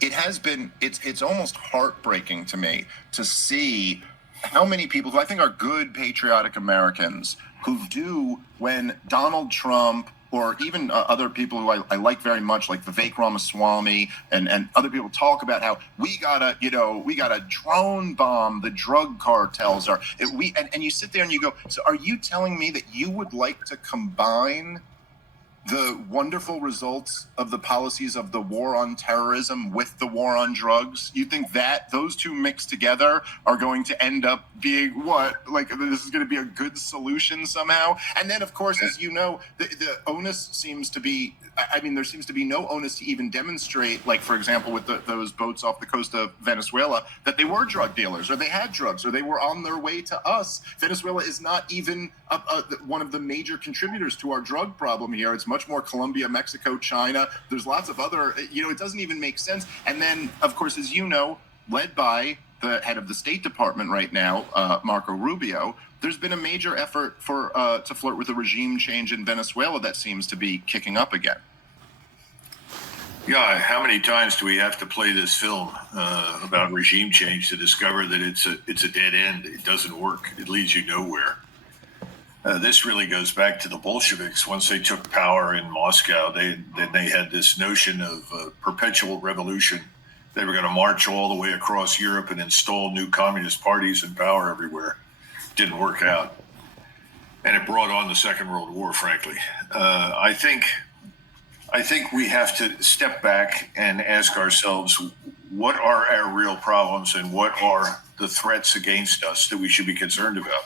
it has been, it's almost heartbreaking to me to see how many people who I think are good patriotic Americans who do, when Donald Trump or even other people who I like very much, like Vivek Ramaswamy and other people, talk about how we gotta drone bomb the drug cartels, and you sit there and you go, so are you telling me that you would like to combine the wonderful results of the policies of the war on terrorism with the war on drugs? You think that those two mixed together are going to end up being what? Like, this is going to be a good solution somehow? And then, of course, as you know, the onus seems to be, I mean, there seems to be no onus to even demonstrate, like, for example, with those boats off the coast of Venezuela, that they were drug dealers or they had drugs or they were on their way to us. Venezuela is not even one of the major contributors to our drug problem here. It's much more Colombia, Mexico, China. There's lots of other, it doesn't even make sense. And then, of course, as you know, led by the head of the State Department right now, Marco Rubio, there's been a major effort to flirt with a regime change in Venezuela that seems to be kicking up again. Yeah, how many times do we have to play this film about regime change to discover that it's a dead end? It doesn't work. It leads you nowhere. This really goes back to the Bolsheviks. Once they took power in Moscow, they had this notion of perpetual revolution. They were going to march all the way across Europe and install new communist parties in power everywhere. Didn't work out. And it brought on the Second World War, frankly. I think we have to step back and ask ourselves, what are our real problems and what are the threats against us that we should be concerned about?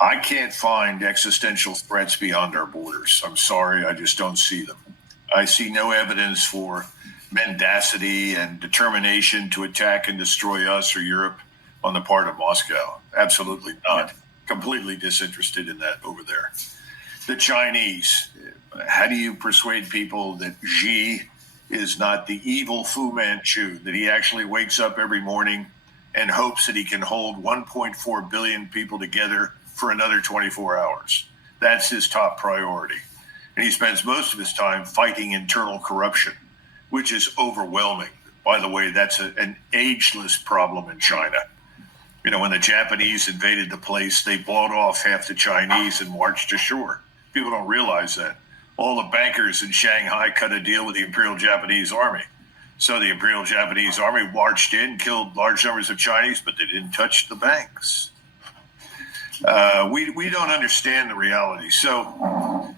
I can't find existential threats beyond our borders. I'm sorry, I just don't see them. I see no evidence for mendacity and determination to attack and destroy us or Europe on the part of Moscow. Absolutely not. Completely disinterested in that over there. The Chinese, how do you persuade people that Xi is not the evil Fu Manchu, that he actually wakes up every morning and hopes that he can hold 1.4 billion people together for another 24 hours? That's his top priority. And he spends most of his time fighting internal corruption, which is overwhelming. By the way, that's an ageless problem in China. You know, when the Japanese invaded the place, they bought off half the Chinese and marched ashore. People don't realize that. All the bankers in Shanghai cut a deal with the Imperial Japanese Army. So the Imperial Japanese Army marched in, killed large numbers of Chinese, but they didn't touch the banks. We don't understand the reality. So